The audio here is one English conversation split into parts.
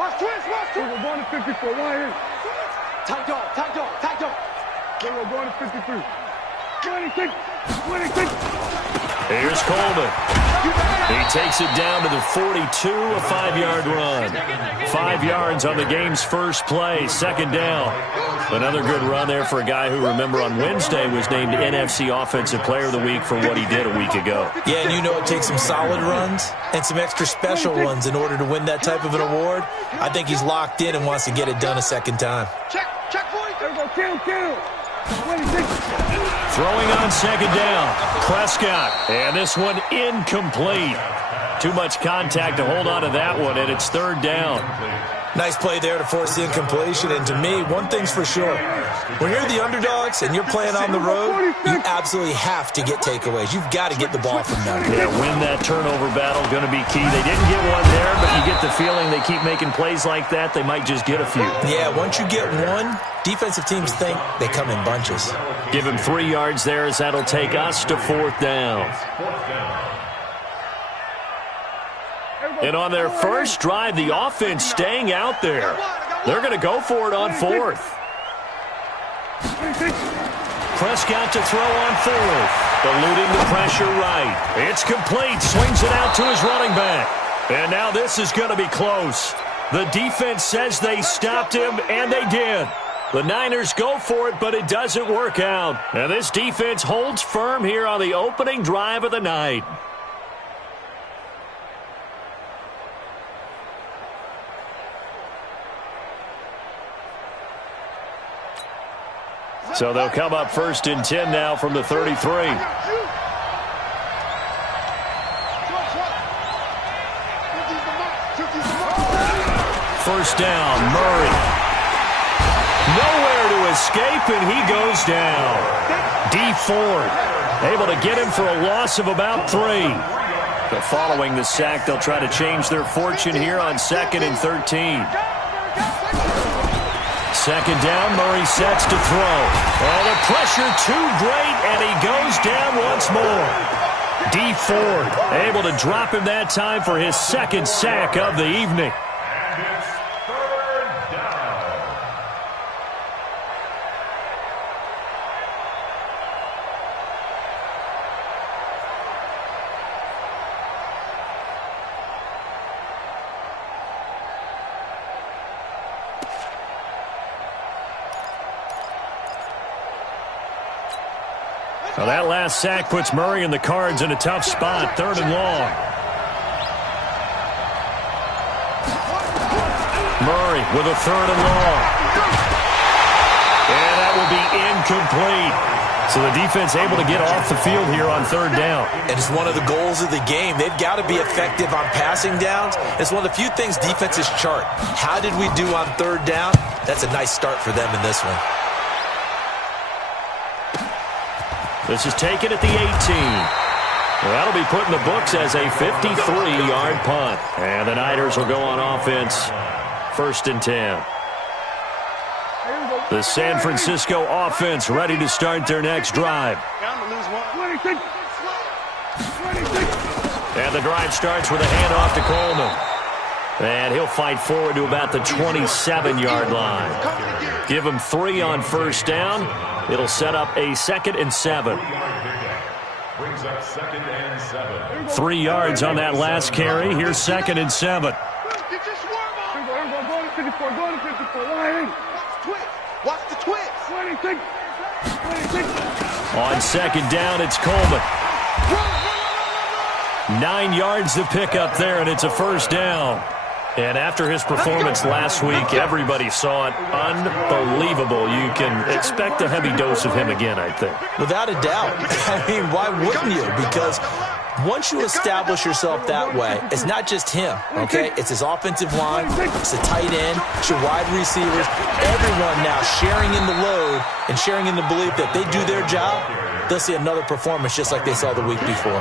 We're going to 54. Why here? Tight dog, tight dog, tight dog. We're going to 53. 26. 26. Here's Coleman. He takes it down to the 42, a 5-yard run. 5 yards on the game's first play, second down. Another good run there for a guy who, remember, on Wednesday was named NFC Offensive Player of the Week for what he did a week ago. Yeah, and you know it takes some solid runs and some extra special ones in order to win that type of an award. I think he's locked in and wants to get it done a second time. Check 40. Kill. 26. Throwing on second down, Prescott. And this one incomplete. Too much contact to hold on to that one, and it's third down. Nice play there to force the incompletion. And to me, one thing's for sure. When you're the underdogs and you're playing on the road, you absolutely have to get takeaways. You've got to get the ball from them. Yeah, win that turnover battle, going to be key. They didn't get one there, but you get the feeling they keep making plays like that, they might just get a few. Yeah, once you get one, defensive teams think they come in bunches. Give him 3 yards there as that'll take us to fourth down. And on their first drive, the offense staying out there. They're going to go for it on fourth. Prescott to throw on fourth. Eluding the pressure right. It's complete. Swings it out to his running back. And now this is going to be close. The defense says they stopped him, and they did. The Niners go for it, but it doesn't work out. And this defense holds firm here on the opening drive of the night. So they'll come up first and 10 now from the 33. First down, Murray. Nowhere to escape, and he goes down. D Ford able to get him for a loss of about 3. But following the sack, they'll try to change their fortune here on 2nd and 13. Second down, Murray sets to throw. Oh, the pressure too great, and he goes down once more. D Ford able to drop him that time for his second sack of the evening. Well, that last sack puts Murray and the Cards in a tough spot, 3rd and long. Murray with a 3rd and long. And that will be incomplete. So the defense able to get off the field here on 3rd down. And it's one of the goals of the game. They've got to be effective on passing downs. It's one of the few things defenses chart. How did we do on 3rd down? That's a nice start for them in this one. This is taken at the 18. Well, that'll be put in the books as a 53-yard punt. And the Niners will go on offense, 1st and 10. The San Francisco offense ready to start their next drive. And the drive starts with a handoff to Coleman. And he'll fight forward to about the 27-yard line. Give him 3 on first down. It'll set up a 2nd and 7. 3 yards on that last carry. Here's 2nd and 7. Watch the twist. On second down, it's Coleman. 9 yards to pick up there, and it's a first down. And after his performance last week, everybody saw it. Unbelievable. You can expect a heavy dose of him again, I think. Without a doubt. I mean, why wouldn't you? Because once you establish yourself that way, it's not just him, okay? It's his offensive line, it's the tight end, it's your wide receivers, everyone now sharing in the load and sharing in the belief that they do their job, they'll see another performance just like they saw the week before.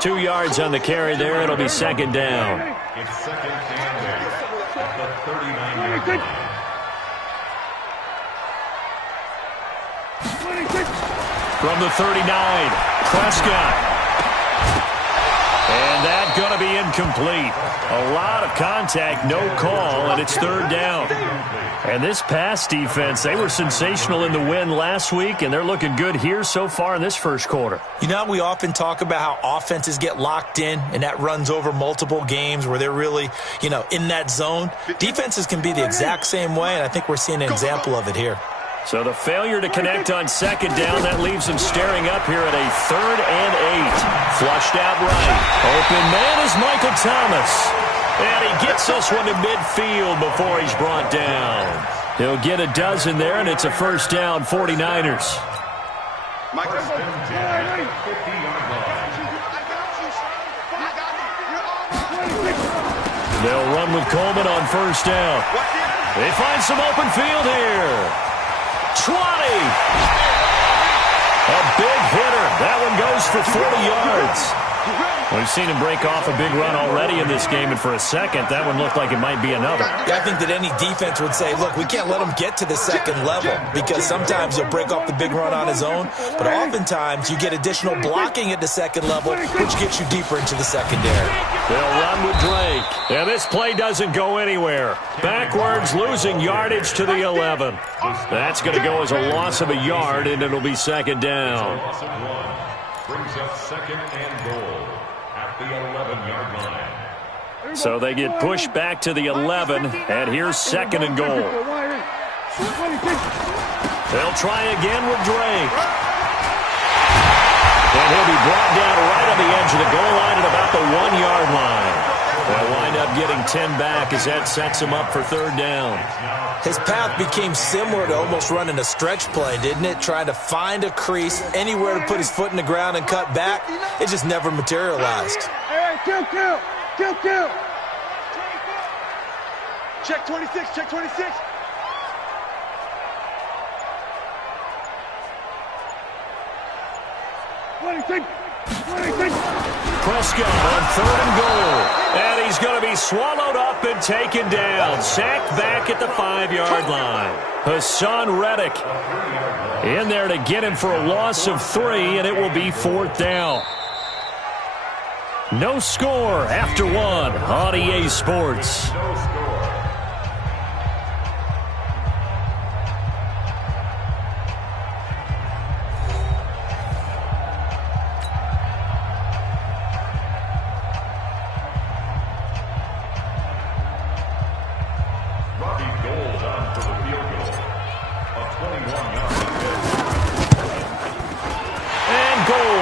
2 yards on the carry there. It'll be second down. From the 39, Prescott. And that going to be incomplete. A lot of contact, no call, and it's third down. And this pass defense, they were sensational in the win last week, and they're looking good here so far in this first quarter. You know, we often talk about how offenses get locked in, and that runs over multiple games where they're really, in that zone. Defenses can be the exact same way, and I think we're seeing an example of it here. So the failure to connect on second down, that leaves him staring up here at a 3rd and 8. Flushed out right. Open man is Michael Thomas. And he gets this one to midfield before he's brought down. He'll get a dozen there, and it's a first down, 49ers. They'll run with Coleman on first down. They find some open field here. 20. A big hitter. That one goes for 40 yards. We've seen him break off a big run already in this game, and for a second, that one looked like it might be another. Yeah, I think that any defense would say, look, we can't let him get to the second level, because sometimes he'll break off the big run on his own, but oftentimes you get additional blocking at the second level, which gets you deeper into the secondary. They'll run with Drake. And this play doesn't go anywhere. Backwards, losing yardage to the 11. That's going to go as a loss of a yard, and it'll be second down. Brings up second and goal at the 11-yard line. So they get pushed back to the 11, and here's second and goal. They'll try again with Drake. And he'll be brought down right on the edge of the goal line at about the 1-yard line. They'll wind up getting 10 back as that sets him up for third down. His path became similar to almost running a stretch play, didn't it? Trying to find a crease, anywhere to put his foot in the ground and cut back. It just never materialized. Hey, kill. Check 26, check 26. Prescott on third and goal. And he's going to be swallowed up and taken down. Sacked back at the 5-yard line. Hassan Reddick in there to get him for a loss of 3, and it will be fourth down. No score after 1 on EA Sports.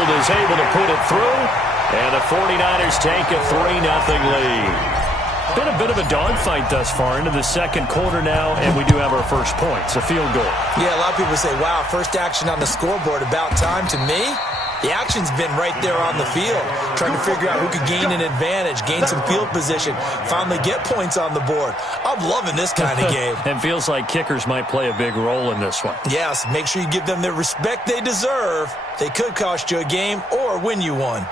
Is able to put it through, and the 49ers take a 3-0 lead. Been a bit of a dogfight thus far into the second quarter now, and we do have our first point. It's a field goal. Yeah, a lot of people say, wow, first action on the scoreboard, about time. To me, the action's been right there on the field, trying to figure out who could gain an advantage, gain some field position, finally get points on the board. I'm loving this kind of game. It feels like kickers might play a big role in this one. Yes, make sure you give them the respect they deserve. They could cost you a game or win you one.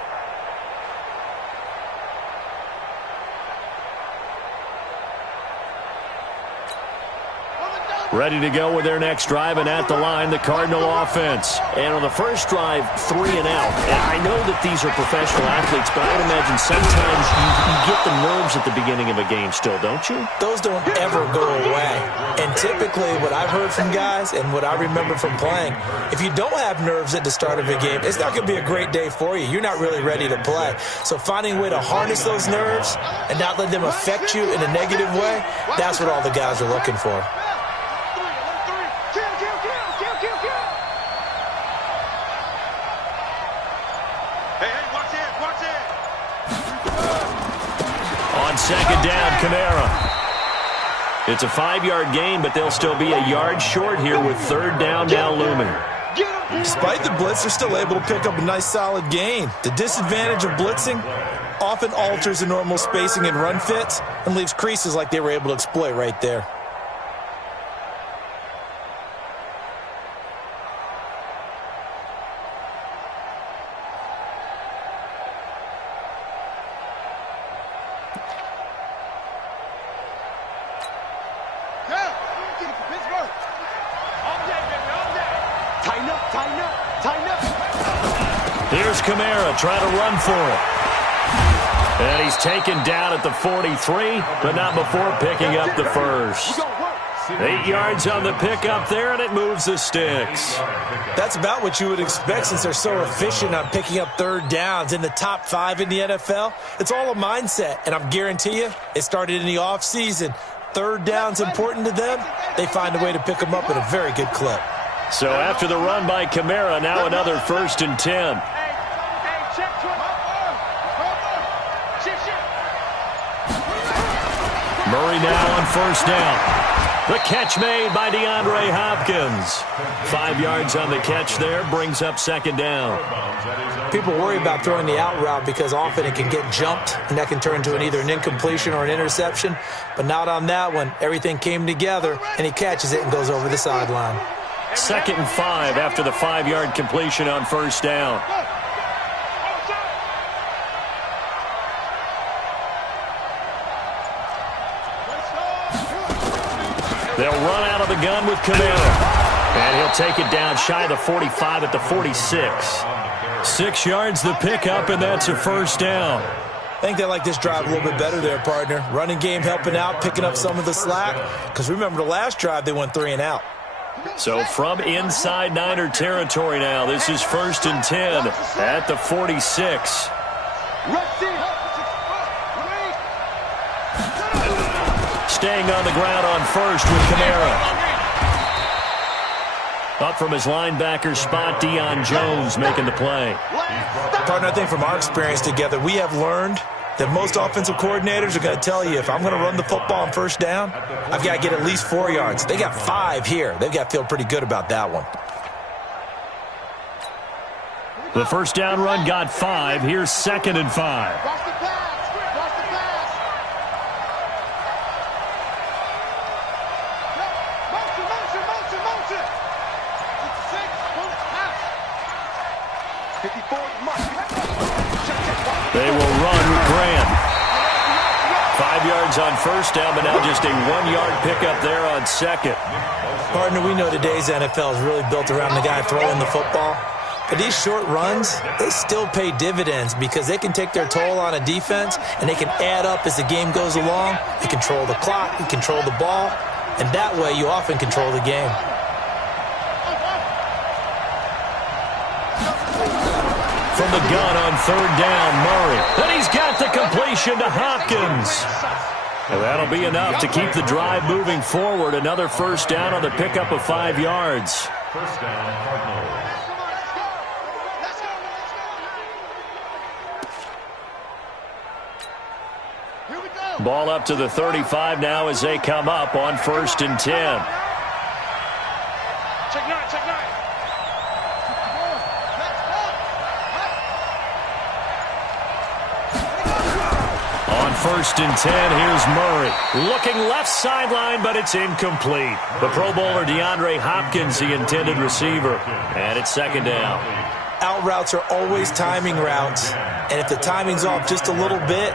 Ready to go with their next drive, and at the line, the Cardinal offense. And on the first drive, 3 and out. And I know that these are professional athletes, but I would imagine sometimes you get the nerves at the beginning of a game still, don't you? Those don't ever go away. And typically what I've heard from guys and what I remember from playing, if you don't have nerves at the start of a game, it's not going to be a great day for you. You're not really ready to play. So finding a way to harness those nerves and not let them affect you in a negative way, that's what all the guys are looking for. Second down, Kamara. It's a 5-yard gain, but they'll still be a yard short here with third down now looming. Despite the blitz, they're still able to pick up a nice solid gain. The disadvantage of blitzing often alters the normal spacing and run fits and leaves creases like they were able to exploit right there. Here's Kamara trying to run for it. And he's taken down at the 43, but not before picking up the first. 8 yards on the pickup there, and it moves the sticks. That's about what you would expect since they're so efficient on picking up third downs in the top 5 in the NFL. It's all a mindset, and I guarantee you it started in the offseason. Third down's important to them. They find a way to pick them up at a very good clip. So after the run by Kamara, now another 1st and 10. Murray now on 1st down. The catch made by DeAndre Hopkins. 5 yards on the catch there, brings up 2nd down. People worry about throwing the out route because often it can get jumped, and that can turn into either an incompletion or an interception. But not on that one. Everything came together, and he catches it and goes over the sideline. 2nd and 5 after the 5-yard completion on 1st down. They'll run out of the gun with Kamara. And he'll take it down shy of the 45 at the 46. 6 yards the pickup, and that's a 1st down. I think they like this drive a little bit better there, partner. Running game helping out, picking up some of the slack. Because remember the last drive, they went 3 and out. So from inside Niner territory now, this is 1st and 10 at the 46. Staying on the ground on 1st with Kamara. Up from his linebacker spot, Deion Jones making the play. Partner, I think from our experience together, we have learned that most offensive coordinators are going to tell you, if I'm going to run the football on 1st down, I've got to get at least 4 yards. They got 5 here. They've got to feel pretty good about that one. The 1st down run got 5. Here's 2nd and 5. They will run with Graham. 5 yards on 1st down, but now just a 1-yard pickup there on 2nd. Partner, we know today's NFL is really built around the guy throwing the football. But these short runs, they still pay dividends because they can take their toll on a defense and they can add up as the game goes along. They control the clock, they control the ball, and that way you often control the game. From the gun on 3rd down, Murray. And he's got the completion to Hopkins. And that'll be enough to keep the drive moving forward. Another 1st down on the pickup of 5 yards. 1st down, Cardinals. Ball up to the 35 now as they come up on 1st and 10. Check 9, check 9. On 1st and 10, here's Murray. Looking left sideline, but it's incomplete. The Pro Bowler DeAndre Hopkins, the intended receiver. And it's 2nd down. Out routes are always timing routes. And if the timing's off just a little bit,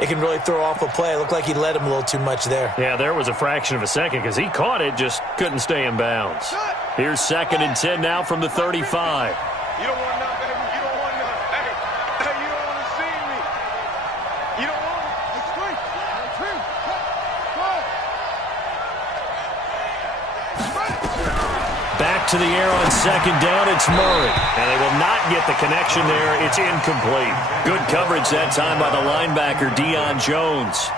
it can really throw off a play. It looked like he led him a little too much there. Yeah, there was a fraction of a second because he caught it, just couldn't stay in bounds. Here's 2nd and 10 now from the 35. You don't want none, baby. You don't want none. Hey, you don't want to see me. You don't want it. It's free. It's free. Back to the air on 2nd down, it's Murray. And they will not get the connection there. It's incomplete. Good coverage that time by the linebacker, Deion Jones.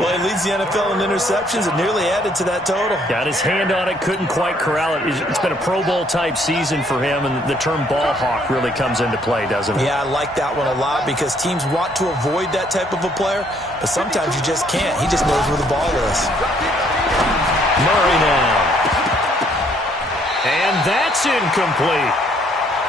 Well, he leads the NFL in interceptions and nearly added to that total. Got his hand on it, couldn't quite corral it. It's been a Pro Bowl-type season for him, and the term ball hawk really comes into play, doesn't it? Yeah, I like that one a lot because teams want to avoid that type of a player, but sometimes you just can't. He just knows where the ball is. Murray now. And that's incomplete.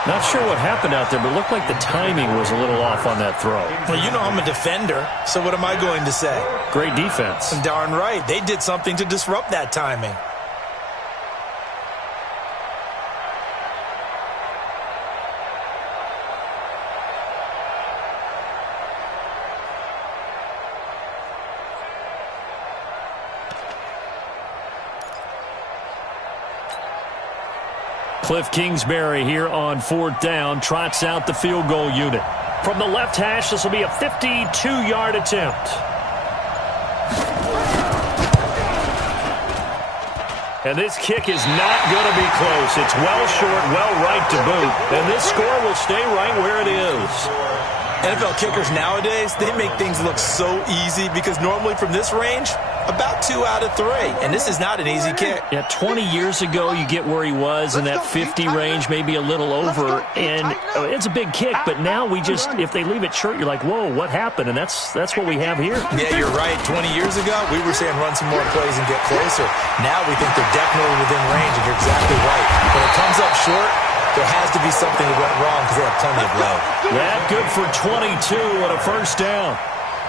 Not sure what happened out there, but it looked like the timing was a little off on that throw. Well, you know I'm a defender, so what am I going to say? Great defense. Darn right. They did something to disrupt that timing. Cliff Kingsbury here on 4th down, trots out the field goal unit. From the left hash, this will be a 52-yard attempt. And this kick is not going to be close. It's well short, well right to boot. And this score will stay right where it is. NFL kickers nowadays, they make things look so easy because normally from this range, about 2 out of 3. And this is not an easy kick. Yeah, 20 years ago, you get where he was in that 50 range, maybe a little over. And it's a big kick, but now we just, if they leave it short, you're like, whoa, what happened? And that's what we have here. Yeah, you're right. 20 years ago, we were saying run some more plays and get closer. Now we think they're definitely within range, and you're exactly right. When it comes up short, there has to be something that went wrong because they have plenty of load. That good for 22 and a first down.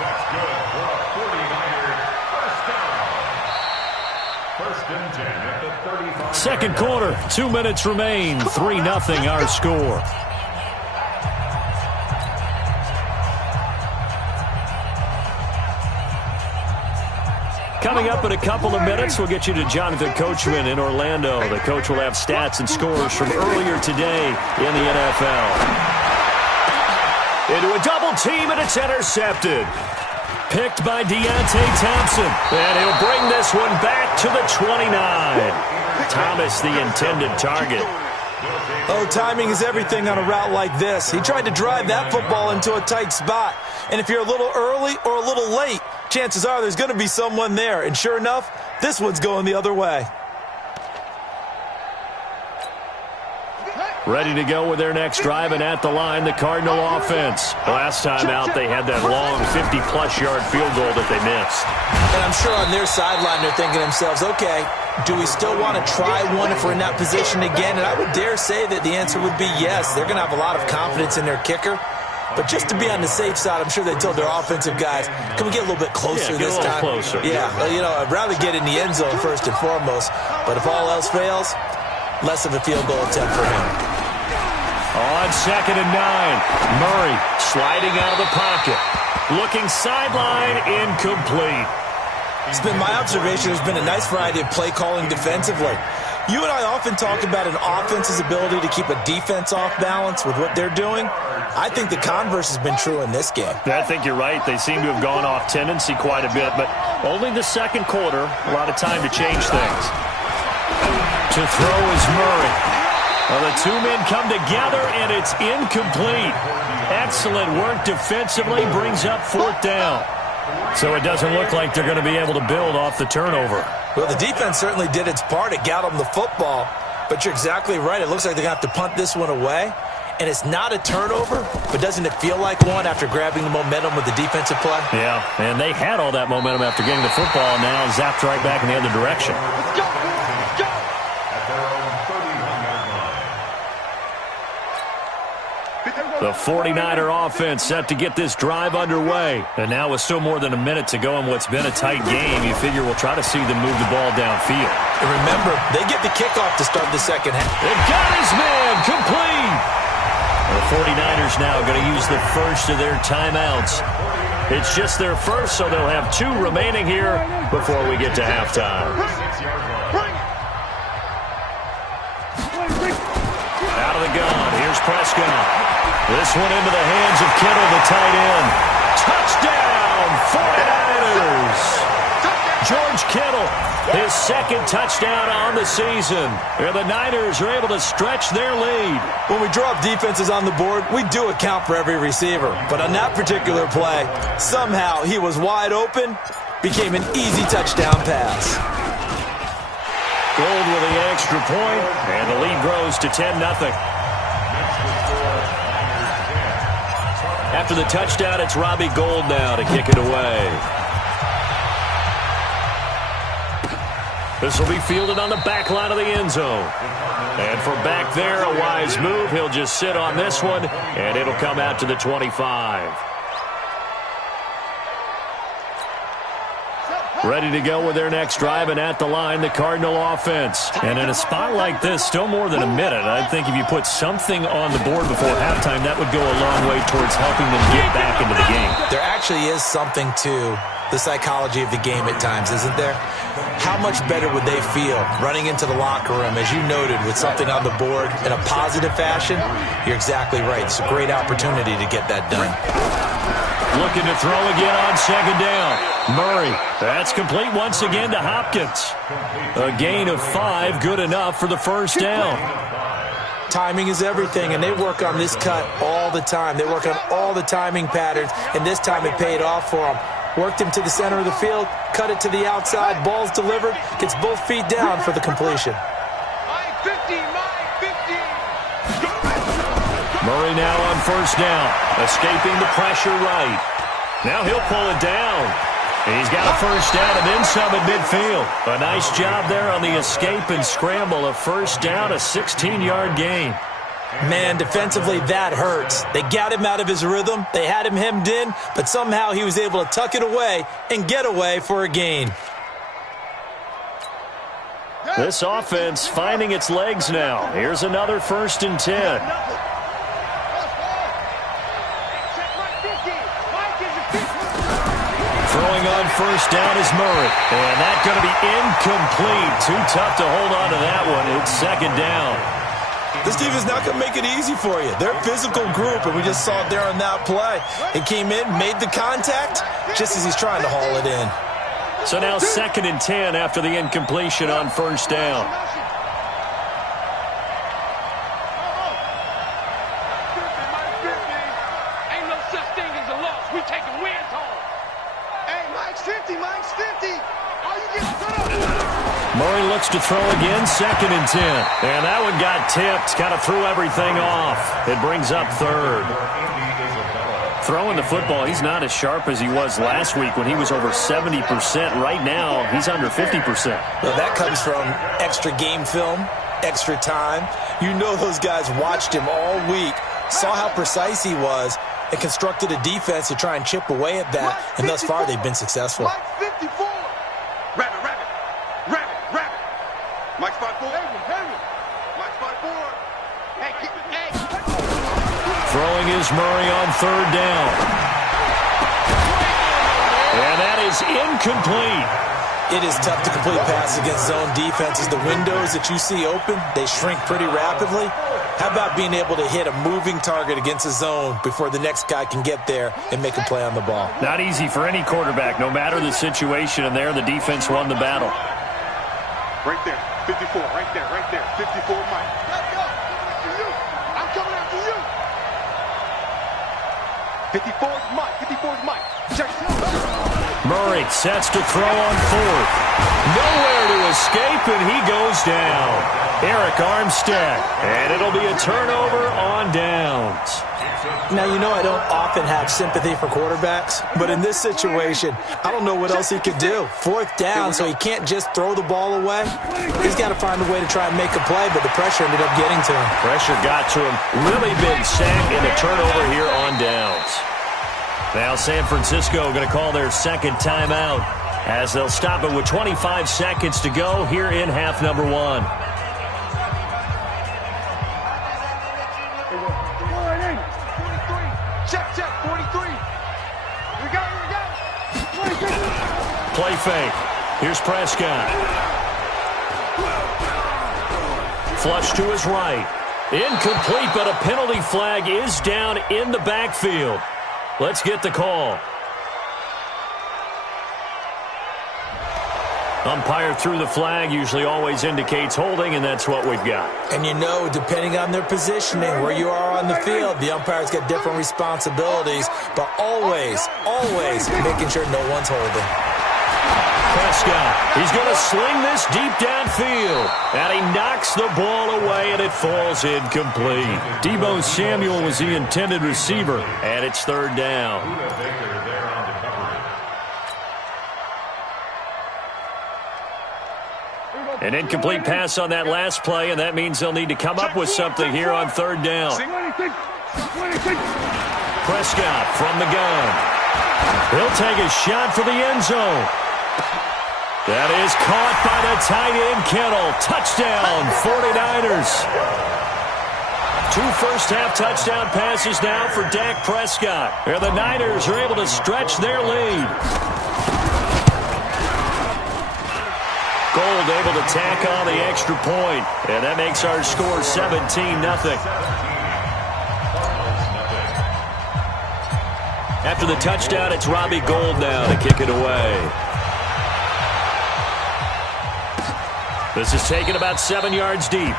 That's good for a 49er first down. First and 10 at the 35. Second quarter, 2 minutes remain. 3-0 our score. Coming up in a couple of minutes, we'll get you to Jonathan Coachman in Orlando. The coach will have stats and scores from earlier today in the NFL. Into a double team, and it's intercepted. Picked by Deontay Thompson. And he'll bring this one back to the 29. Thomas, the intended target. Oh, timing is everything on a route like this. He tried to drive that football into a tight spot. And if you're a little early or a little late, chances are there's going to be someone there. And sure enough, this one's going the other way. Ready to go with their next drive, and at the line, the Cardinal offense. Last time out, they had that long 50-plus yard field goal that they missed. And I'm sure on their sideline, they're thinking to themselves, okay, do we still want to try one if we're in that position again? And I would dare say that the answer would be yes. They're going to have a lot of confidence in their kicker. But just to be on the safe side, I'm sure they told their offensive guys, can we get a little bit closer this time? Closer. Yeah, you know, I'd rather get in the end zone first and foremost. But if all else fails, less of a field goal attempt for him. On 2nd and 9, Murray sliding out of the pocket. Looking sideline, incomplete. It's been my observation there's been a nice variety of play calling defensively. You and I often talk about an offense's ability to keep a defense off balance with what they're doing. I think the converse has been true in this game. I think you're right. They seem to have gone off tendency quite a bit, but only the second quarter, a lot of time to change things. To throw is Murray. Well, the two men come together, and it's incomplete. Excellent work defensively, brings up 4th down. So it doesn't look like they're going to be able to build off the turnover. Well, the defense certainly did its part. It got them the football. But you're exactly right. It looks like they're going to have to punt this one away. And it's not a turnover, but doesn't it feel like one after grabbing the momentum with the defensive play? Yeah, and they had all that momentum after getting the football, and now zapped right back in the other direction. Let's go! Let's go! At their own 31-yard line. The 49er offense set to get this drive underway. And now with still more than a minute to go in what's been a tight game, you figure we'll try to see them move the ball downfield. And remember, they get the kickoff to start the second half. They've got his man complete. The 49ers now going to use the first of their timeouts. It's just their first, so they'll have 2 remaining here before we get to halftime. Out of the gun, here's Prescott. This one into the hands of Kittle, the tight end. Touchdown, 49ers! George Kittle, his 2nd touchdown on the season. And the Niners are able to stretch their lead. When we draw up defenses on the board, we do account for every receiver. But on that particular play, somehow he was wide open, became an easy touchdown pass. Gold with the extra point, and the lead grows to 10-0. After the touchdown, it's Robbie Gould now to kick it away. This will be fielded on the back line of the end zone. And from back there, a wise move. He'll just sit on this one, and it'll come out to the 25. Ready to go with their next drive, and at the line, the Cardinal offense. And in a spot like this, still more than a minute, I think if you put something on the board before halftime, that would go a long way towards helping them get back into the game. There actually is something to the psychology of the game at times, isn't there? How much better would they feel running into the locker room, as you noted, with something on the board in a positive fashion? You're exactly right. It's a great opportunity to get that done. Looking to throw again on second down. Murray, that's complete once again to Hopkins. A gain of 5, good enough for the first down. Timing is everything, and they work on this cut all the time. They work on all the timing patterns, and this time it paid off for them. Worked him to the center of the field, cut it to the outside, ball's delivered, gets both feet down for the completion. Murray now on first down, escaping the pressure right. Now he'll pull it down. He's got a first down and then some at midfield. A nice job there on the escape and scramble. A first down, a 16-yard gain. Man, defensively, that hurts. They got him out of his rhythm. They had him hemmed in, but somehow he was able to tuck it away and get away for a gain. This offense finding its legs now. Here's another 1st and 10. Throwing on first down is Murray. And that's going to be incomplete. Too tough to hold on to that one. It's second down. This team is not going to make it easy for you. They're a physical group, and we just saw it there on that play. He came in, made the contact, just as he's trying to haul it in. So now 2nd and 10 after the incompletion on first down. Ain't no such thing as a loss. We taking wins home. Hey, Mike's 50. Mike's 50. Oh, you get set up. Murray looks to throw again, 2nd and 10. And that one got tipped, kind of threw everything off. It brings up 3rd. Throwing the football, he's not as sharp as he was last week when he was over 70%. Right now, he's under 50%. Well, that comes from extra game film, extra time. You know those guys watched him all week, saw how precise he was, and constructed a defense to try and chip away at that. And thus far, they've been successful. Mike 54. Rabbit. Mike spot 4. Mike spot 4. Hey. Throwing is Murray on 3rd down. And that is incomplete. It is tough to complete passes against zone defenses. The windows that you see open, they shrink pretty rapidly. How about being able to hit a moving target against a zone before the next guy can get there and make a play on the ball? Not easy for any quarterback, no matter the situation, and there the defense won the battle. Right there. 54. Right there. 54 Mike. Let's go. I'm coming after you. 54's Mike. 54's Mike. Murray sets to throw on 4th. Nowhere to escape, and he goes down. Eric Armstead, and it'll be a turnover on downs. Now, you know I don't often have sympathy for quarterbacks, but in this situation, I don't know what else he could do. 4th down, so he can't just throw the ball away. He's got to find a way to try and make a play, but the pressure ended up getting to him. Pressure got to him. Really big sack and a turnover here on downs. Now San Francisco going to call their 2nd timeout as they'll stop it with 25 seconds to go here in half number 1. Check, 43. We got it. Play fake. Here's Prescott. Flush to his right. Incomplete, but a penalty flag is down in the backfield. Let's get the call. Umpire threw the flag, usually always indicates holding, and that's what we've got. And you know, depending on their positioning, where you are on the field, the umpire's got different responsibilities, but always making sure no one's holding. Prescott, he's going to sling this deep downfield, and he knocks the ball away, and it falls incomplete. Deebo Samuel was the intended receiver, and it's 3rd down. An incomplete pass on that last play, and that means they'll need to come up with something here on 3rd down. Prescott from the gun. He'll take a shot for the end zone. That is caught by the tight end, Kittle. Touchdown, 49ers. 2 first-half touchdown passes now for Dak Prescott. And the Niners are able to stretch their lead. Gold able to tack on the extra point. And that makes our score 17-0. After the touchdown, it's Robbie Gould now to kick it away. This is taken about 7 yards deep.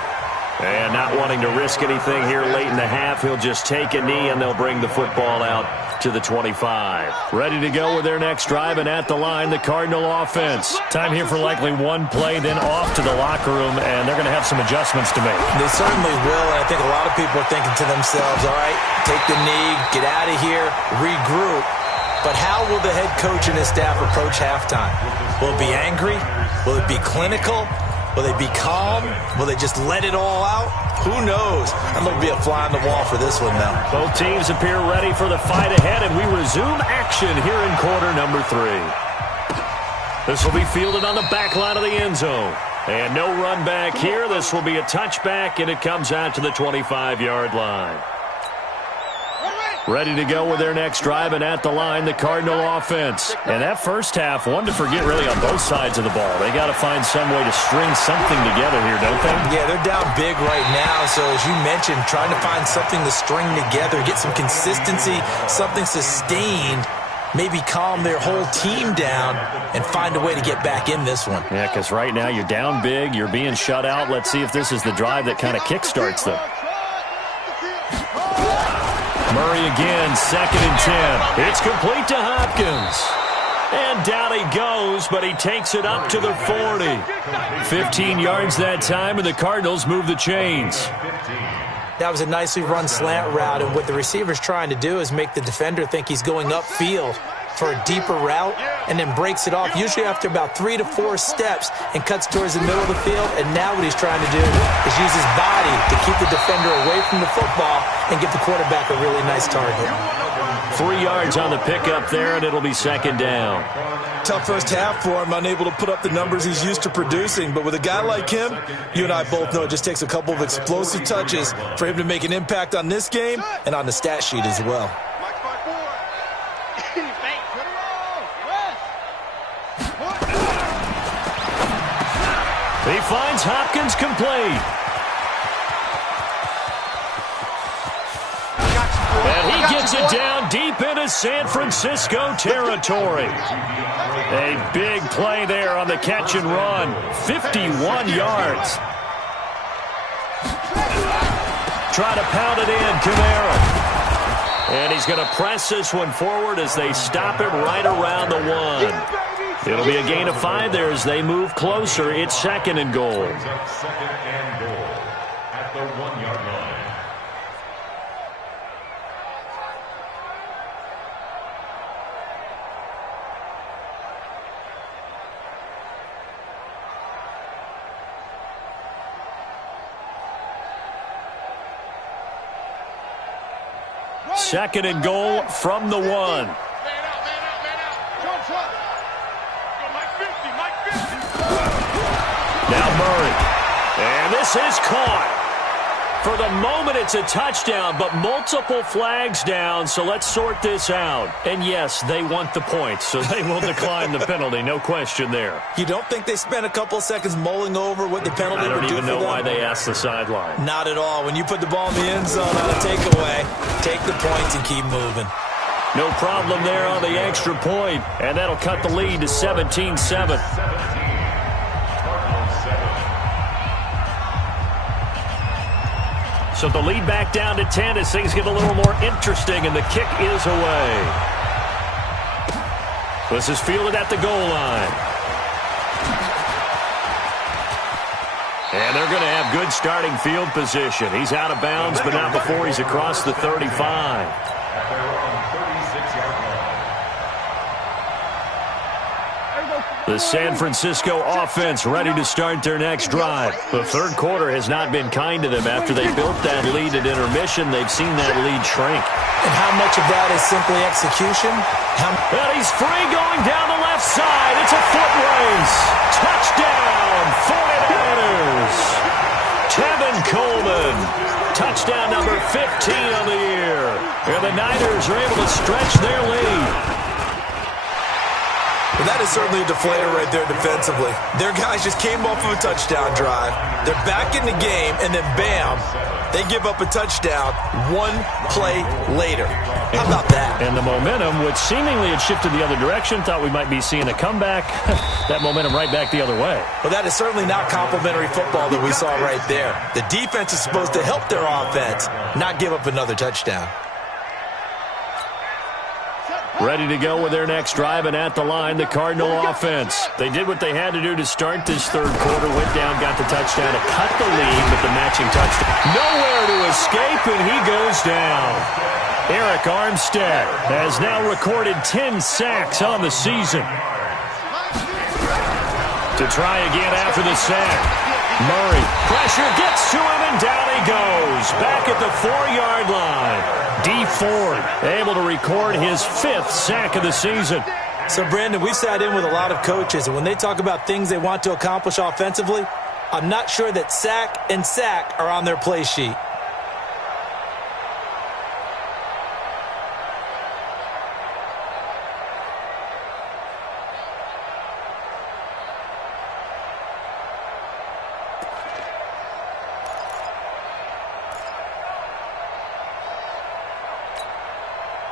And not wanting to risk anything here late in the half, he'll just take a knee and they'll bring the football out to the 25. Ready to go with their next drive, and at the line, the Cardinal offense. Time here for likely one play, then off to the locker room, and they're going to have some adjustments to make. They certainly will, and I think a lot of people are thinking to themselves, all right, take the knee, get out of here, regroup. But how will the head coach and his staff approach halftime? Will it be angry? Will it be clinical? Will they be calm? Will they just let it all out? Who knows? I'm going to be a fly on the wall for this one now. Both teams appear ready for the fight ahead, and we resume action here in quarter number 3. This will be fielded on the back line of the end zone. And no run back here. This will be a touchback, and it comes out to the 25-yard line. Ready to go with their next drive, and at the line, the Cardinal offense. And that first half, one to forget really on both sides of the ball. They got to find some way to string something together here, don't they? Yeah, they're down big right now, so as you mentioned, trying to find something to string together, get some consistency, something sustained, maybe calm their whole team down and find a way to get back in this one. Yeah, because right now you're down big, you're being shut out. Let's see if this is the drive that kind of kickstarts them. Murray again, 2nd and 10. It's complete to Hopkins. And down he goes, but he takes it up to the 40. 15 yards that time, and the Cardinals move the chains. That was a nicely run slant route, and what the receiver's trying to do is make the defender think he's going upfield for a deeper route and then breaks it off, usually after about 3 to 4 steps, and cuts towards the middle of the field. And now what he's trying to do is use his body to keep the defender away from the football and give the quarterback a really nice target. 3 yards on the pickup there, and it'll be 2nd down. Tough first half for him, unable to put up the numbers he's used to producing. But with a guy like him, you and I both know it just takes a couple of explosive touches for him to make an impact on this game and on the stat sheet as well. He finds Hopkins complete. And he gets it down deep into San Francisco territory. A big play there on the catch and run. 51 yards. Try to pound it in, Kamara. And he's going to press this one forward as they stop it right around the 1. It'll be a gain of 5 there as they move closer. It's 2nd and goal. 2nd and goal at the 1-yard line. Second and goal from the 1. Now Murray. And this is caught. For the moment, it's a touchdown, but multiple flags down, so let's sort this out. And yes, they want the points, so they will decline the penalty, no question there. You don't think they spent a couple seconds mulling over what the penalty would do for them? I don't even know why they asked the sideline. Not at all. When you put the ball in the end zone on a takeaway, take the points and keep moving. No problem there on the extra point, and that'll cut the lead to 17-7. So the lead back down to 10 as things get a little more interesting, and the kick is away. This is fielded at the goal line. And they're going to have good starting field position. He's out of bounds, but not before he's across the 35. The San Francisco offense ready to start their next drive. The third quarter has not been kind to them. After they built that lead at intermission, they've seen that lead shrink. And how much of that is simply execution? And he's free going down the left side. It's a foot race. Touchdown, 49ers. Tevin Coleman. Touchdown number 15 of the year. And the Niners are able to stretch their lead. Well, that is certainly a deflator right there defensively. Their guys just came off of a touchdown drive. They're back in the game, and then bam, they give up a touchdown one play later. How about that? And the momentum, which seemingly had shifted the other direction, thought we might be seeing a comeback. That momentum right back the other way. Well, that is certainly not complimentary football that we saw right there. The defense is supposed to help their offense, not give up another touchdown. Ready to go with their next drive, and at the line, the Cardinal offense. They did what they had to do to start this third quarter, went down, got the touchdown to cut the lead with the matching touchdown. Nowhere to escape, and he goes down. Eric Armstead has now recorded 10 sacks on the season. To try again after the sack. Murray, pressure gets to him, and down he goes. Back at the 4-yard line. D. Ford able to record his 5th sack of the season. So, Brandon, we've sat in with a lot of coaches, and when they talk about things they want to accomplish offensively, I'm not sure that sack and sack are on their play sheet.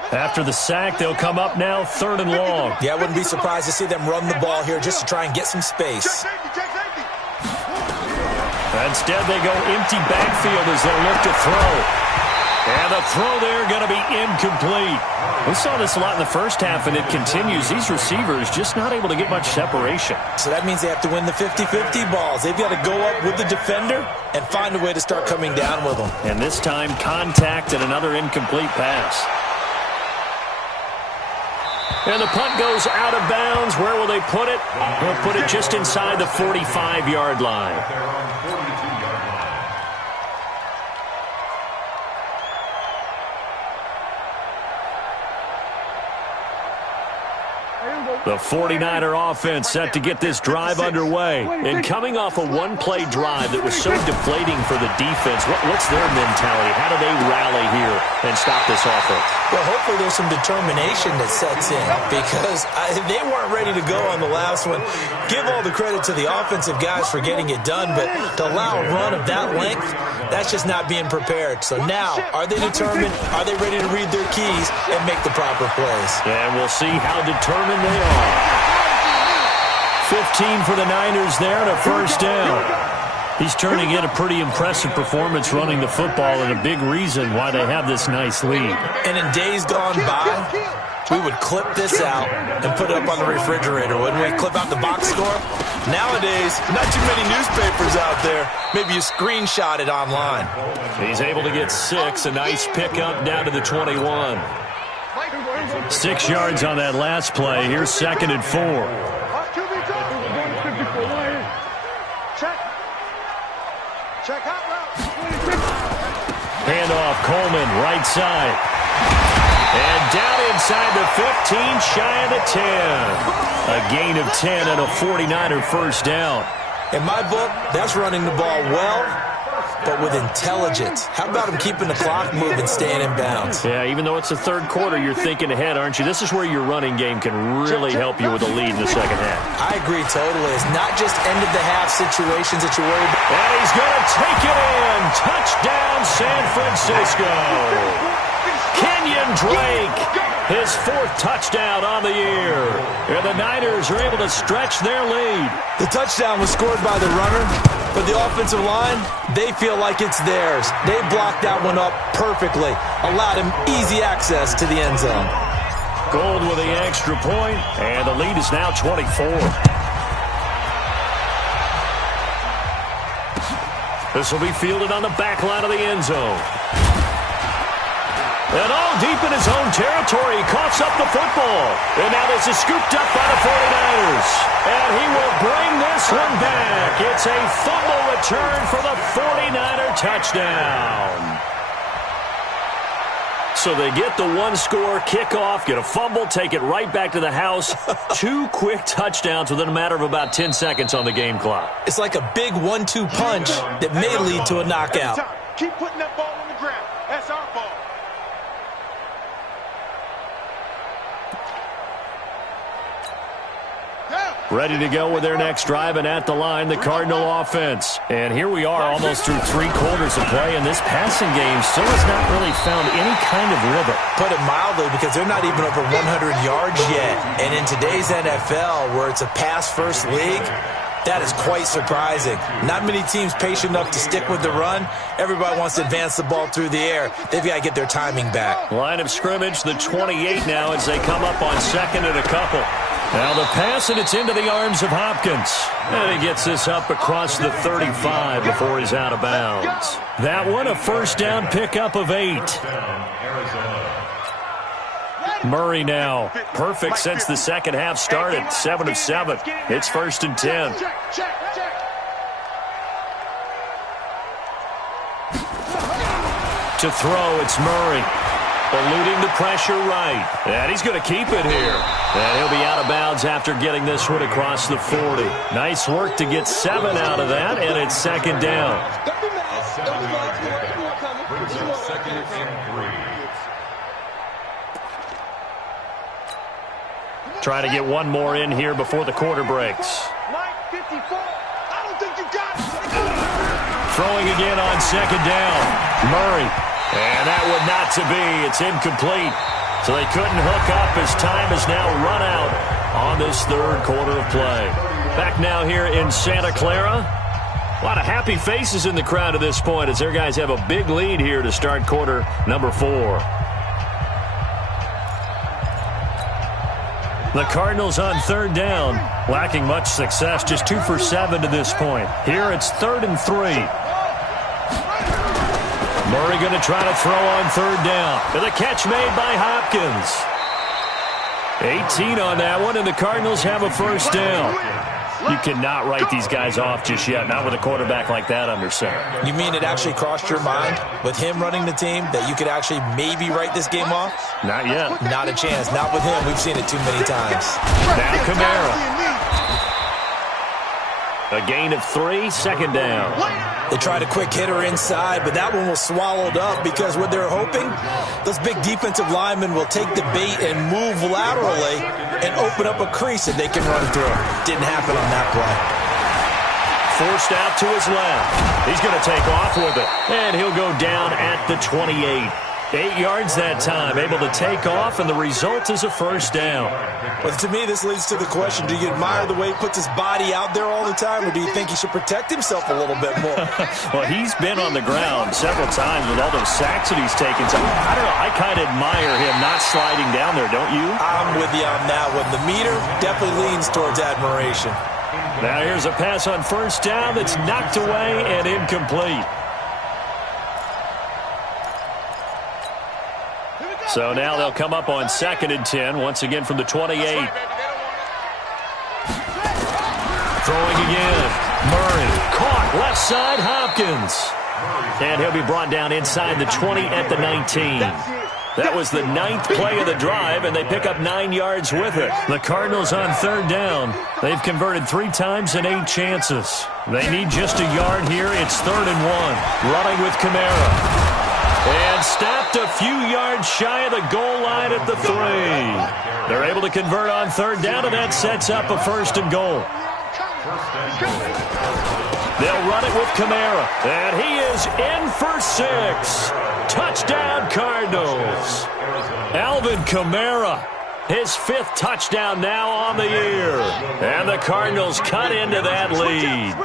After the sack, they'll come up now 3rd and long. Yeah, I wouldn't be surprised to see them run the ball here just to try and get some space. Instead, they go empty backfield as they look to throw. And the throw there going to be incomplete. We saw this a lot in the first half, and it continues. These receivers just not able to get much separation. So that means they have to win the 50-50 balls. They've got to go up with the defender and find a way to start coming down with them. And this time, contact and another incomplete pass. And the punt goes out of bounds. Where will they put it? They'll put it just inside the 45-yard line. The 49er offense set to get this drive underway. And coming off a one-play drive that was so deflating for the defense, what's their mentality? How do they rally here and stop this offense? Well, hopefully there's some determination that sets in because they weren't ready to go on the last one. Give all the credit to the offensive guys for getting it done, but to allow a run of that length, that's just not being prepared. So now, are they determined? Are they ready to read their keys and make the proper plays? And we'll see how determined they are. 15 for the Niners there and a first down. He's turning in a pretty impressive performance running the football, and a big reason why they have this nice lead. And in days gone by, we would clip this out and put it up on the refrigerator, wouldn't we? Clip out the box score. Nowadays, not too many newspapers out there. Maybe you screenshot it online. He's able to get 6, a nice pickup down to the 21. 6 yards on that last play. Here's 2nd and 4. Handoff, Coleman, right side. And down inside the 15, shy of the 10. A gain of 10 and a 49er first down. In my book, that's running the ball well, but with intelligence. How about him keeping the clock moving, staying in bounds? Yeah, even though it's the third quarter, you're thinking ahead, aren't you? This is where your running game can really help you with a lead in the second half. I agree totally. It's not just end-of-the-half situations that you're worried about. And he's going to take it in. Touchdown, San Francisco. Kenyon Drake, his 4th touchdown on the year. And the Niners are able to stretch their lead. The touchdown was scored by the runner, but the offensive line, they feel like it's theirs. They blocked that one up perfectly, allowed him easy access to the end zone. Gold with the extra point, and the lead is now 24. This will be fielded on the back line of the end zone. And all deep in his own territory, he coughs up the football. And now this is scooped up by the 49ers. And he will bring this one back. It's a fumble return for the 49er touchdown. So they get the one-score kickoff, get a fumble, take it right back to the house. 2 quick touchdowns within a matter of about 10 seconds on the game clock. It's like a big 1-2 punch that may lead to a knockout. Keep putting that ball on the ground. That's our ball. Ready to go with their next drive, and at the line, the Cardinal offense. And here we are almost through 3 quarters of play, and this passing game still has not really found any kind of rhythm. Put it mildly, because they're not even over 100 yards yet. And in today's NFL, where it's a pass-first league, that is quite surprising. Not many teams patient enough to stick with the run. Everybody wants to advance the ball through the air. They've got to get their timing back. Line of scrimmage, the 28 now as they come up on second and a couple. Now the pass, and it's into the arms of Hopkins. And he gets this up across the 35 before he's out of bounds. That one, a first down pickup of 8. Murray now, perfect since the second half started, 7 of 7. It's 1st and 10. To throw, it's Murray. Eluding the pressure right. And he's going to keep it here. And he'll be out of bounds after getting this one across the 40. Nice work to get 7 out of that, and it's 2nd down. Brings up 2nd and 3. Try to get one more in here before the quarter breaks. Throwing again on 2nd down. Murray. And that would not to be. It's incomplete. So they couldn't hook up as time has now run out on this 3rd quarter of play. Back now here in Santa Clara. A lot of happy faces in the crowd at this point as their guys have a big lead here to start quarter number 4. The Cardinals on 3rd down, lacking much success, just 2 for 7 to this point. Here it's 3rd and 3. Murray going to try to throw on 3rd down. And the catch made by Hopkins. 18 on that one, and the Cardinals have a first down. You cannot write these guys off just yet, not with a quarterback like that under center. You mean it actually crossed your mind with him running the team that you could actually maybe write this game off? Not yet. Not a chance. Not with him. We've seen it too many times. Now Kamara. A gain of 3, 2nd down. They tried a quick hitter inside, but that one was swallowed up because what they're hoping, those big defensive linemen will take the bait and move laterally and open up a crease that they can run through. Didn't happen on that play. Forced out to his left. He's going to take off with it, and he'll go down at the 28. 8 yards that time, able to take off, and the result is a first down. Well, to me, this leads to the question, do you admire the way he puts his body out there all the time, or do you think he should protect himself a little bit more? Well, he's been on the ground several times with all those sacks that he's taken. So, I don't know, I kind of admire him not sliding down there, don't you? I'm with you on that one. The meter definitely leans towards admiration. Now here's a pass on first down that's knocked away and incomplete. So now they'll come up on 2nd and 10, once again from the 28. Throwing again. Murray caught left side, Hopkins. And he'll be brought down inside the 20 at the 19. That was the 9th play of the drive, and they pick up 9 yards with it. The Cardinals on 3rd down. They've converted 3 times and 8 chances. They need just a yard here. It's 3rd and 1. Running with Kamara. And stopped a few yards shy of the goal line at the 3. They're able to convert on 3rd down, and that sets up a 1st and goal. They'll run it with Kamara, and he is in for 6. Touchdown, Cardinals. Alvin Kamara, his 5th touchdown now on the year. And the Cardinals cut into that lead.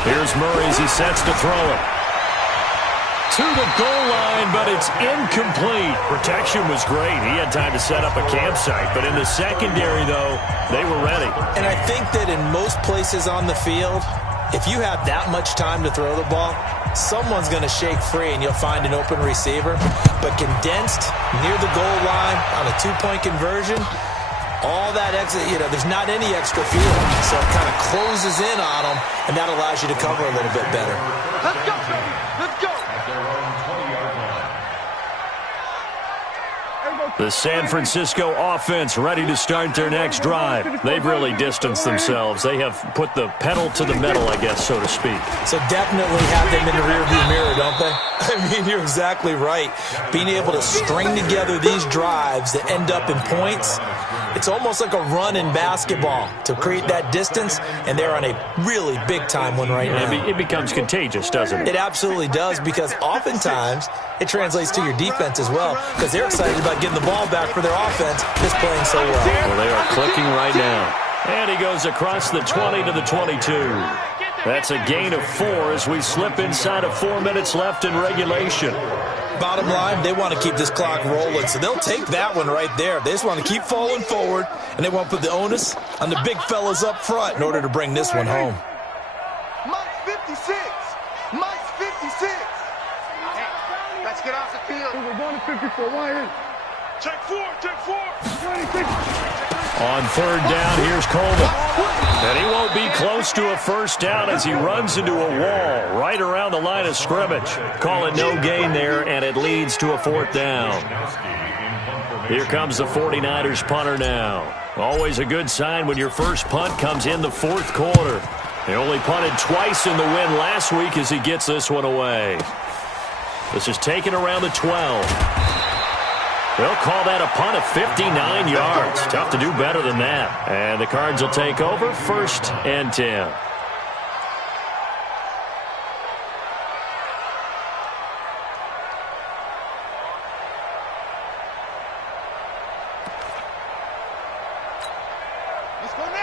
Here's Murray as he sets to throw it. To the goal line, but it's incomplete. Protection was great. He had time to set up a campsite. But in the secondary, though, they were ready. And I think that in most places on the field, If you have that much time to throw the ball, someone's going to shake free and you'll find an open receiver. But condensed near the goal line on a two-point conversion, all that exit, there's not any extra field. So it kind of closes in on them, and that allows you to cover a little bit better. Let's go, baby. Let's go. The San Francisco offense ready to start their next drive. They've really distanced themselves. They have put the pedal to the metal, I guess, so to speak. So definitely have them in the rearview mirror, don't they? I mean, you're exactly right. Being able to string together these drives that end up in points, it's almost like a run in basketball to create that distance, and they're on a really big-time one right now. It becomes contagious, doesn't it? It absolutely does, because oftentimes it translates to your defense as well, because they're excited about getting the ball back for their offense just playing so well. Well, they are clicking right now. And he goes across the 20 to the 22. That's a gain of 4 as we slip inside of 4 minutes left in regulation. Bottom line, they want to keep this clock rolling, so they'll take that one right there. They just want to keep falling forward, and they want to put the onus on the big fellas up front in order to bring this one home. Mike's 56. Mike's 56. Hey, let's get off the field. We're going to 54. Why in? Check 4. Check 4. On third down, here's Coleman. And he won't be close to a first down as he runs into a wall right around the line of scrimmage. Call it no gain there, and it leads to a fourth down. Here comes the 49ers punter now. Always a good sign when your first punt comes in the fourth quarter. They only punted twice in the win last week as he gets this one away. This is taken around the 12. They'll call that a punt of 59 yards. Tough to do better than that. And the Cards will take over, 1st and 10.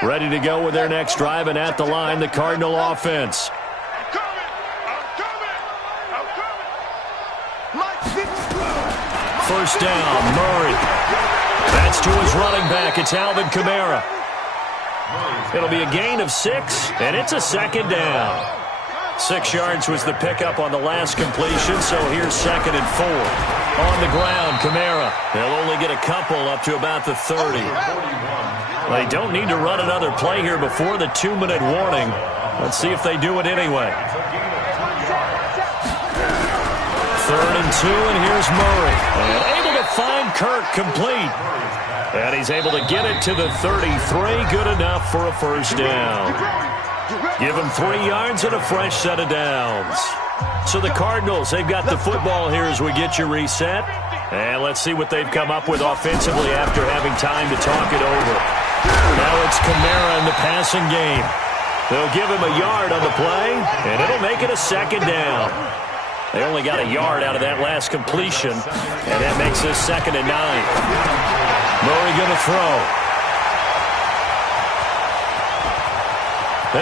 Ready to go with their next drive, and at the line, the Cardinal offense. First down, Murray. That's to his running back. It's Alvin Kamara. It'll be a gain of 6, and it's a second down. 6 yards was the pickup on the last completion, so here's 2nd and 4. On the ground, Kamara. They'll only get a couple up to about the 30. They don't need to run another play here before the 2-minute warning. Let's see if they do it anyway. 3rd and 2, and here's Murray. And able to find Kirk complete. And he's able to get it to the 33. Good enough for a first down. Give him 3 yards and a fresh set of downs. So the Cardinals, they've got the football here as we get you reset. And let's see what they've come up with offensively after having time to talk it over. Now it's Kamara in the passing game. They'll give him a yard on the play, and it'll make it a second down. They only got a yard out of that last completion, and that makes this 2nd and 9. Murray going to throw.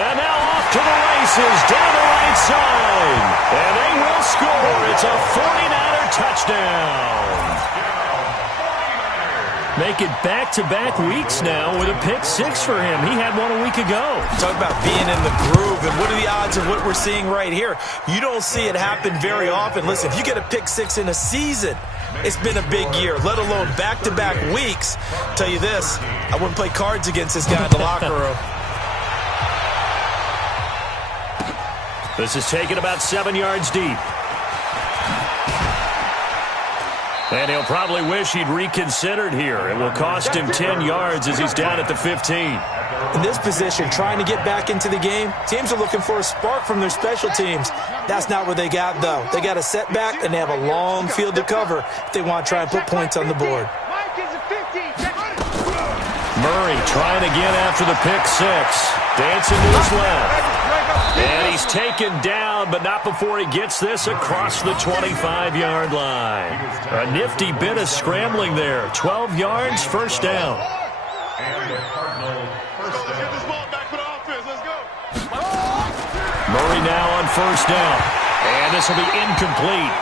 And now off to the races, down the right side. And they will score. It's a 49er touchdown. Make it back-to-back weeks now with a pick-6 for him. He had one a week ago. Talk about being in the groove, and what are the odds of what we're seeing right here? You don't see it happen very often. Listen, if you get a pick-6 in a season, it's been a big year, let alone back-to-back weeks. I'll tell you this, I wouldn't play cards against this guy in the locker room. This is taken about 7 yards deep. And he'll probably wish he'd reconsidered here. It will cost him 10 yards as he's down at the 15. In this position, trying to get back into the game, teams are looking for a spark from their special teams. That's not what they got, though. They got a setback, and they have a long field to cover if they want to try and put points on the board. Murray trying again after the pick-6. Dancing to his left. And he's taken down, but not before he gets this across the 25-yard line. A nifty bit of scrambling there. 12 yards, first down. And the Cardinal first down. Get this ball back for the offense. Let's go. Murray now on first down. And this will be incomplete.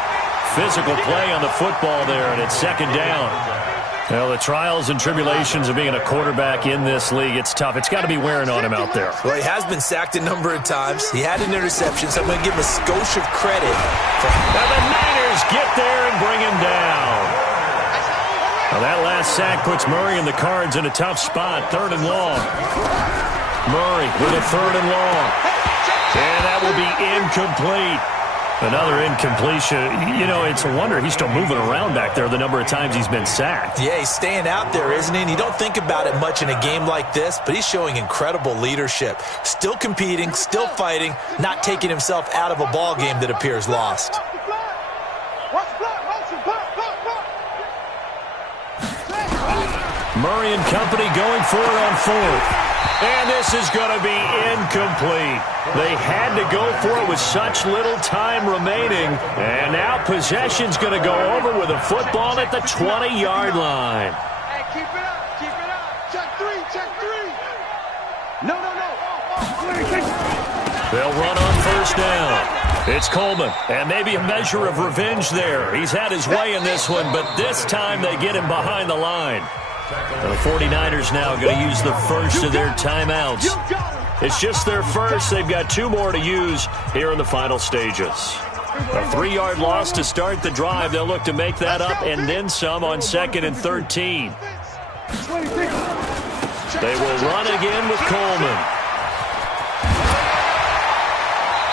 Physical play on the football there, and it's 2nd down. Well, the trials and tribulations of being a quarterback in this league, it's tough. It's got to be wearing on him out there. Well, he has been sacked a number of times. He had an interception, so I'm going to give him a skosh of credit. Now the Niners get there and bring him down. Well, that last sack puts Murray and the Cards in a tough spot, 3rd and long. Murray with a 3rd and long. And that will be incomplete. Another incompletion. You know, it's a wonder he's still moving around back there the number of times he's been sacked. Yeah, he's staying out there, isn't he? And you don't think about it much in a game like this, but he's showing incredible leadership. Still competing, still fighting, not taking himself out of a ball game that appears lost. Murray and company going for it on 4th. And this is going to be incomplete. They had to go for it with such little time remaining. And now possession's going to go over with a football at the 20-yard line. Hey, keep it up. Keep it up. Check 3. Check 3. No. They'll run on 1st down. It's Coleman, and maybe a measure of revenge there. He's had his way in this one, but this time they get him behind the line. The 49ers now going to use the first of their timeouts. It's just their first. They've got 2 more to use here in the final stages. A 3-yard loss to start the drive. They'll look to make that up and then some on 2nd and 13. They will run again with Coleman.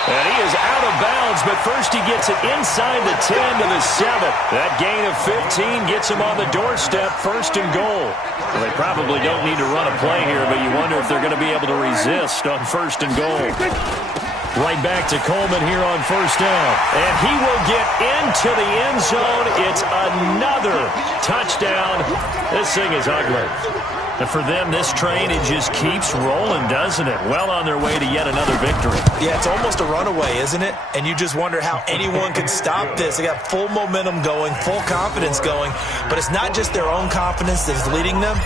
And he is out of bounds, but first he gets it inside the 10 to the 7. That gain of 15 gets him on the doorstep, 1st and goal. Well, they probably don't need to run a play here, but you wonder if they're going to be able to resist on 1st and goal. Right back to Coleman here on 1st down. And he will get into the end zone. It's another touchdown. This thing is ugly. And for them, this train, it just keeps rolling, doesn't it? Well on their way to yet another victory. Yeah, it's almost a runaway, isn't it? And you just wonder how anyone can stop this. They got full momentum going, full confidence going. But it's not just their own confidence that's leading them.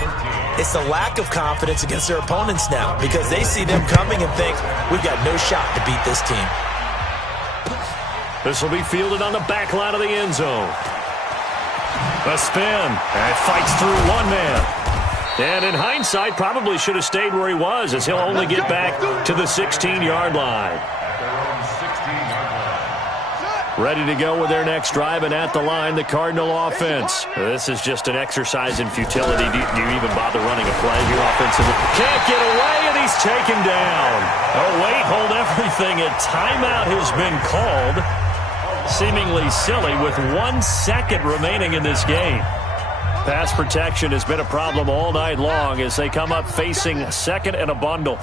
It's the lack of confidence against their opponents now because they see them coming and think, we've got no shot to beat this team. This will be fielded on the back line of the end zone. A spin. And it fights through one man. And in hindsight, probably should have stayed where he was as he'll only get back to the 16-yard line. Ready to go with their next drive, and at the line, the Cardinal offense. This is just an exercise in futility. Do you even bother running a play here offensively? Can't get away, and he's taken down. Oh, wait, hold everything. A timeout has been called. Seemingly silly with 1 second remaining in this game. Pass protection has been a problem all night long as they come up facing 2nd and a bundle.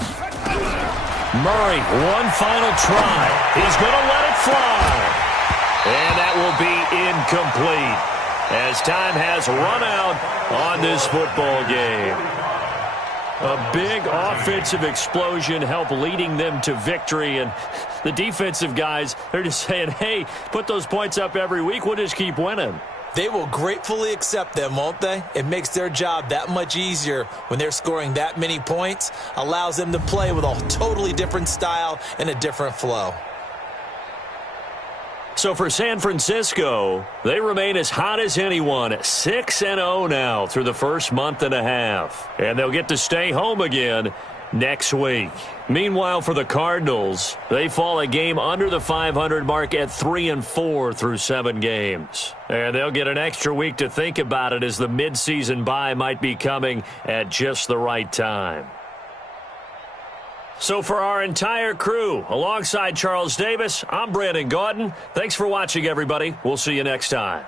Murray, one final try. He's going to let it fly. And that will be incomplete as time has run out on this football game. A big offensive explosion helped leading them to victory. And the defensive guys, they're just saying, hey, put those points up every week. We'll just keep winning. They will gratefully accept them, won't they? It makes their job that much easier when they're scoring that many points. Allows them to play with a totally different style and a different flow. So for San Francisco, they remain as hot as anyone, 6-0 now through the first month and a half. And they'll get to stay home again next week. Meanwhile, for the Cardinals, they fall a game under the 500 mark at 3-4 through 7 games. And they'll get an extra week to think about it as the midseason bye might be coming at just the right time. So for our entire crew, alongside Charles Davis, I'm Brandon Gaudin. Thanks for watching, everybody. We'll see you next time.